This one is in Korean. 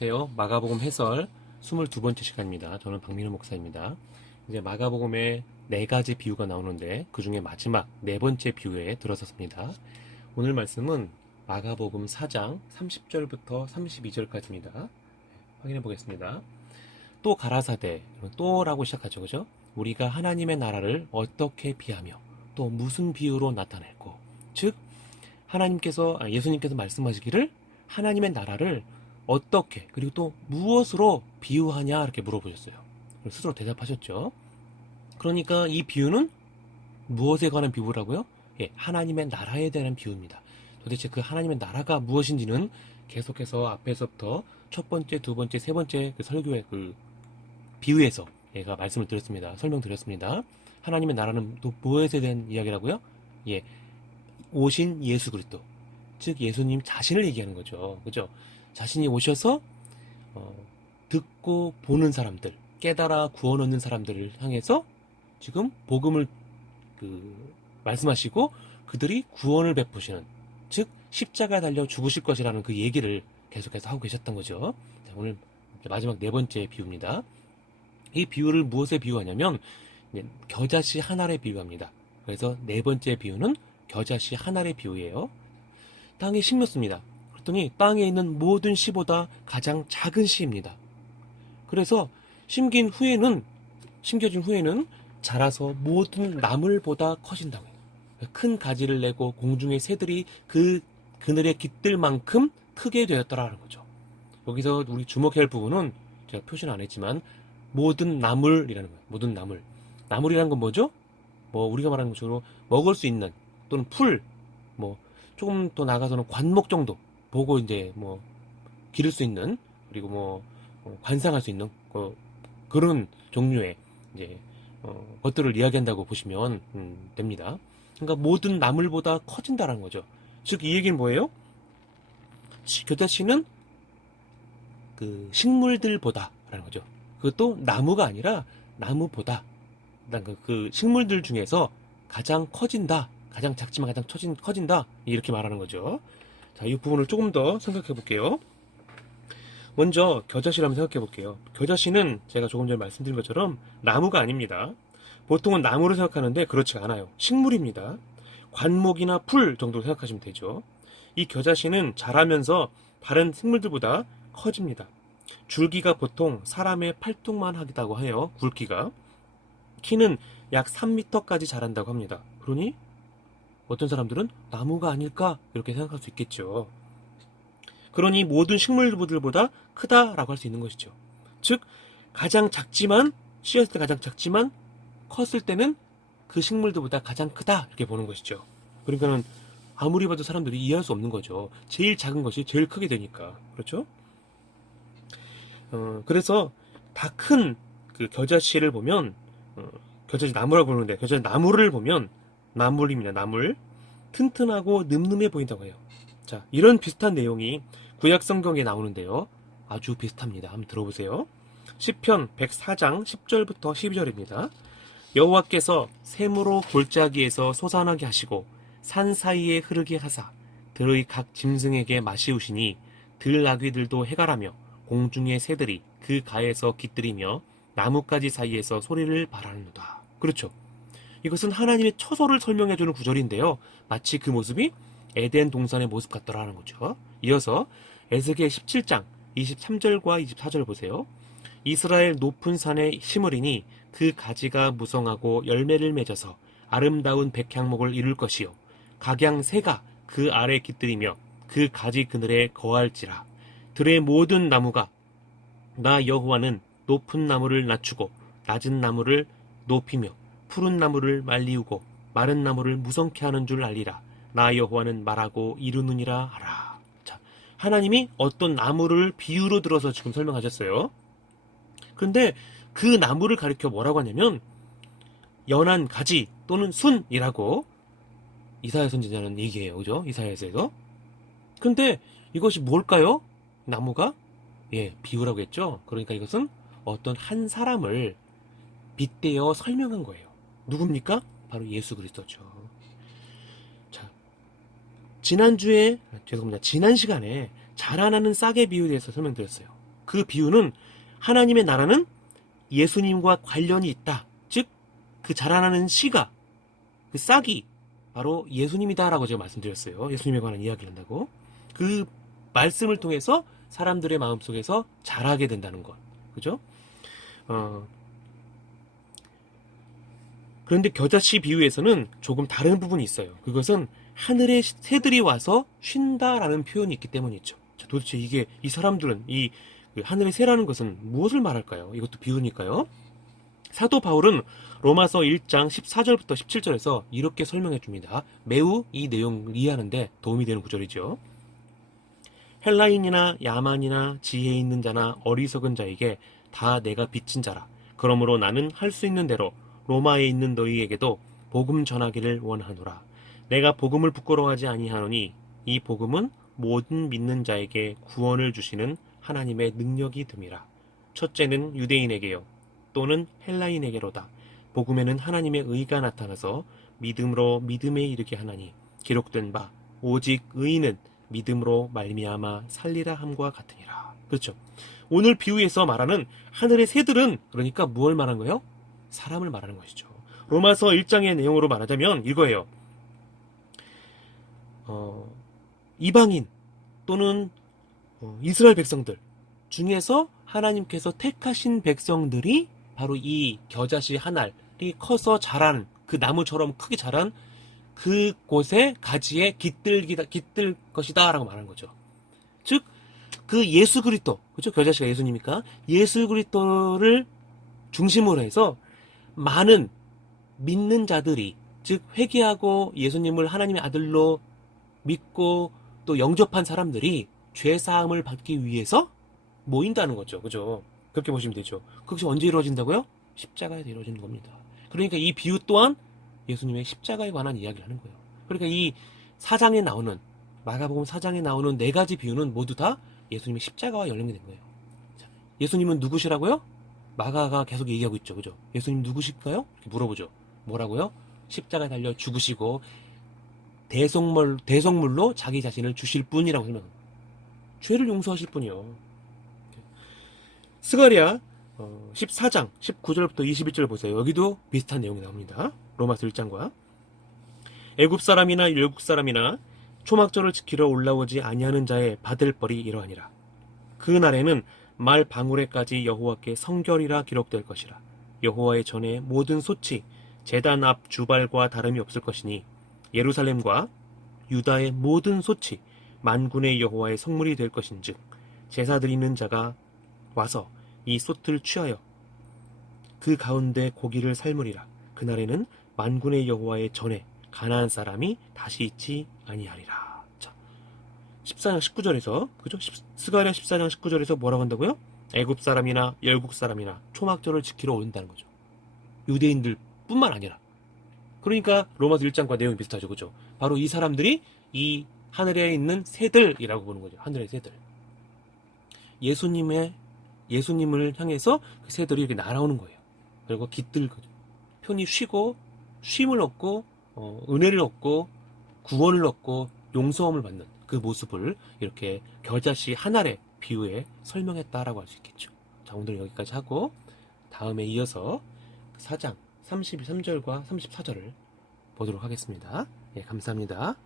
안녕하세요. 마가복음 해설 22번째 시간입니다. 저는 박민호 목사입니다. 이제 마가복음에 네 가지 비유가 나오는데 그 중에 마지막 네 번째 비유에 들어섰습니다. 오늘 말씀은 마가복음 4장 30절부터 32절까지입니다. 확인해 보겠습니다. 또 가라사대, 또라고 시작하죠. 그죠? 우리가 하나님의 나라를 어떻게 비하며 또 무슨 비유로 나타낼고, 즉 예수님께서 말씀하시기를 하나님의 나라를 어떻게 그리고 또 무엇으로 비유하냐 이렇게 물어보셨어요. 스스로 대답하셨죠. 그러니까 이 비유는 무엇에 관한 비유라고요? 예, 하나님의 나라에 대한 비유입니다. 도대체 그 하나님의 나라가 무엇인지는 계속해서 앞에서부터 첫 번째, 두 번째, 세 번째 그 설교의 그 비유에서 얘가 말씀을 드렸습니다. 설명드렸습니다. 하나님의 나라는 또 무엇에 대한 이야기라고요? 예, 오신 예수 그리스도, 즉 예수님 자신을 얘기하는 거죠. 그죠? 자신이 오셔서 듣고 보는 사람들, 깨달아 구원 얻는 사람들을 향해서 지금 복음을 말씀하시고 그들이 구원을 베푸시는, 즉 십자가에 달려 죽으실 것이라는 그 얘기를 계속해서 하고 계셨던 거죠. 자, 오늘 마지막 네 번째 비유입니다. 이 비유를 무엇에 비유하냐면 겨자씨 한 알에 비유합니다. 그래서 네 번째 비유는 겨자씨 한 알의 비유예요. 땅에 심겼습니다. 그랬더니 땅에 있는 모든 씨보다 가장 작은 씨입니다. 그래서 심겨진 후에는 자라서 모든 나물보다 커진다고 해요. 큰 가지를 내고 공중의 새들이 그 그늘에 깃들 만큼 크게 되었더라는 거죠. 여기서 우리 주목해야 할 부분은 제가 표시는 안 했지만 모든 나물이라는 거예요. 모든 나물. 나물이라는 건 뭐죠? 뭐 우리가 말하는 것처럼 먹을 수 있는 또는 풀, 뭐 조금 더 나가서는 관목 정도 보고 이제 뭐 기를 수 있는, 그리고 뭐 관상할 수 있는 그런 종류의 이제 것들을 이야기한다고 보시면 됩니다. 그러니까 모든 나물보다 커진다는 거죠. 즉 이 얘기는 뭐예요? 교자씨는 그 식물들보다라는 거죠. 그것도 나무가 아니라 나무보다, 그 식물들 중에서 가장 커진다, 가장 작지만 가장 커진다, 이렇게 말하는 거죠. 자, 이 부분을 조금 더 생각해 볼게요. 먼저 겨자씨를 한번 생각해 볼게요. 겨자씨는 제가 조금 전에 말씀드린 것처럼 나무가 아닙니다. 보통은 나무를 생각하는데 그렇지가 않아요. 식물입니다. 관목이나 풀 정도로 생각하시면 되죠. 이 겨자씨는 자라면서 다른 식물들보다 커집니다. 줄기가 보통 사람의 팔뚝만 하다고 해요. 굵기가. 키는 약 3m까지 자란다고 합니다. 그러니 어떤 사람들은 나무가 아닐까 이렇게 생각할 수 있겠죠. 그러니 모든 식물들보다 크다라고 할 수 있는 것이죠. 즉 가장 작지만, 씨앗일 때 가장 작지만 컸을 때는 그 식물들보다 가장 크다 이렇게 보는 것이죠. 그러니까는 아무리 봐도 사람들이 이해할 수 없는 거죠. 제일 작은 것이 제일 크게 되니까. 그렇죠? 그래서 다 큰 그 겨자씨를 보면, 겨자씨 나무라고 부르는데 겨자씨 나무를 보면 나물입니다. 나물. 튼튼하고 늠름해 보인다고 해요. 자, 이런 비슷한 내용이 구약 성경에 나오는데요. 아주 비슷합니다. 한번 들어보세요. 시편 104장 10절부터 12절입니다. 여호와께서 샘으로 골짜기에서 솟아나게 하시고 산 사이에 흐르게 하사 들의 각 짐승에게 마시우시니 들나귀들도 해갈하며 공중의 새들이 그 가에서 깃들이며 나뭇가지 사이에서 소리를 발하는도다. 그렇죠. 이것은 하나님의 처소를 설명해주는 구절인데요. 마치 그 모습이 에덴 동산의 모습 같더라는 거죠. 이어서 에스겔 17장 23절과 24절 보세요. 이스라엘 높은 산에 심으리니 그 가지가 무성하고 열매를 맺어서 아름다운 백향목을 이룰 것이요 각양 새가 그 아래 깃들이며 그 가지 그늘에 거할지라. 들의 모든 나무가 나 여호와는 높은 나무를 낮추고 낮은 나무를 높이며 푸른 나무를 말리우고 마른 나무를 무성케 하는 줄 알리라. 나 여호와는 말하고 이루느니라 하라. 자, 하나님이 어떤 나무를 비유로 들어서 지금 설명하셨어요. 그런데 그 나무를 가리켜 뭐라고 하냐면 연한 가지 또는 순이라고 이사야 선지자는 얘기해요. 그죠? 이사야에서. 근데 이것이 뭘까요? 나무가? 예, 비유라고 했죠. 그러니까 이것은 어떤 한 사람을 빗대어 설명한 거예요. 누굽니까? 바로 예수 그리스도죠. 자, 지난 시간에 자라나는 싹의 비유에 대해서 설명드렸어요. 그 비유는 하나님의 나라는 예수님과 관련이 있다. 즉, 그 자라나는 씨가, 그 싹이 바로 예수님이다라고 제가 말씀드렸어요. 예수님에 관한 이야기를 한다고. 그 말씀을 통해서 사람들의 마음속에서 자라게 된다는 것. 그죠? 그런데 겨자씨 비유에서는 조금 다른 부분이 있어요. 그것은 하늘의 새들이 와서 쉰다라는 표현이 있기 때문이죠. 자, 도대체 이 사람들은 그 하늘의 새라는 것은 무엇을 말할까요? 이것도 비유니까요. 사도 바울은 로마서 1장 14절부터 17절에서 이렇게 설명해 줍니다. 매우 이 내용을 이해하는데 도움이 되는 구절이죠. 헬라인이나 야만이나 지혜 있는 자나 어리석은 자에게 다 내가 빚진 자라. 그러므로 나는 할 수 있는 대로 로마에 있는 너희에게도 복음 전하기를 원하노라. 내가 복음을 부끄러워하지 아니하노니 이 복음은 모든 믿는 자에게 구원을 주시는 하나님의 능력이 됨이라. 첫째는 유대인에게요 또는 헬라인에게로다. 복음에는 하나님의 의가 나타나서 믿음으로 믿음에 이르게 하나니 기록된 바 오직 의인은 믿음으로 말미암아 살리라 함과 같으니라. 그렇죠. 오늘 비유에서 말하는 하늘의 새들은 그러니까 무엇을 말하는 거예요? 사람을 말하는 것이죠. 로마서 1장의 내용으로 말하자면 이거예요. 이방인 또는 이스라엘 백성들 중에서 하나님께서 택하신 백성들이 바로 이 겨자씨 한 알이 커서 자란 그 나무처럼 크게 자란 그곳의 가지에 깃들 것이다 라고 말하는 거죠. 즉 그 예수 그리스도, 그렇죠? 겨자씨가 예수님이니까 예수 그리스도를 중심으로 해서 많은 믿는 자들이, 즉 회개하고 예수님을 하나님의 아들로 믿고 또 영접한 사람들이 죄사함을 받기 위해서 모인다는 거죠. 그죠? 그렇게 보시면 되죠. 그것이 언제 이루어진다고요? 십자가에서 이루어지는 겁니다. 그러니까 이 비유 또한 예수님의 십자가에 관한 이야기를 하는 거예요. 그러니까 이 사장에 나오는, 마가복음 4장에 나오는 네 가지 비유는 모두 다 예수님의 십자가와 연결된 거예요. 자, 예수님은 누구시라고요? 마가가 계속 얘기하고 있죠. 그죠? 예수님 누구실까요? 이렇게 물어보죠. 뭐라고요? 십자가에 달려 죽으시고 대속물로 자기 자신을 주실 분이라고 설명합니다. 죄를 용서하실 분이요. 스가랴 14장 19절부터 21절 보세요. 여기도 비슷한 내용이 나옵니다. 로마서 1장과 애굽 사람이나 열국 사람이나 초막절을 지키러 올라오지 아니하는 자의 받을 벌이 이러하니라. 그 날에는 말 방울에까지 여호와께 성결이라 기록될 것이라. 여호와의 전에 모든 소치 제단 앞 주발과 다름이 없을 것이니 예루살렘과 유다의 모든 소치 만군의 여호와의 성물이 될 것인즉 제사 드리는 자가 와서 이 솥을 취하여 그 가운데 고기를 삶으리라. 그날에는 만군의 여호와의 전에 가나안 사람이 다시 있지 아니하리라. 자, 14장 19절에서 그죠? 스가랴 14장 19절에서 뭐라고 한다고요? 애굽 사람이나 열국 사람이나 초막절을 지키러 온다는 거죠. 유대인들 뿐만 아니라. 그러니까 로마서 1장과 내용이 비슷하죠. 그죠? 바로 이 사람들이 이 하늘에 있는 새들이라고 보는 거죠. 하늘의 새들. 예수님을 향해서 그 새들이 이렇게 날아오는 거예요. 그리고 깃들거죠. 편히 쉬고 쉼을 얻고 은혜를 얻고 구원을 얻고 용서함을 받는 그 모습을 이렇게 겨자씨 한 알의 비유에 설명했다라고 할 수 있겠죠. 자, 오늘 여기까지 하고 다음에 이어서 4장 33절과 34절을 보도록 하겠습니다. 예, 감사합니다.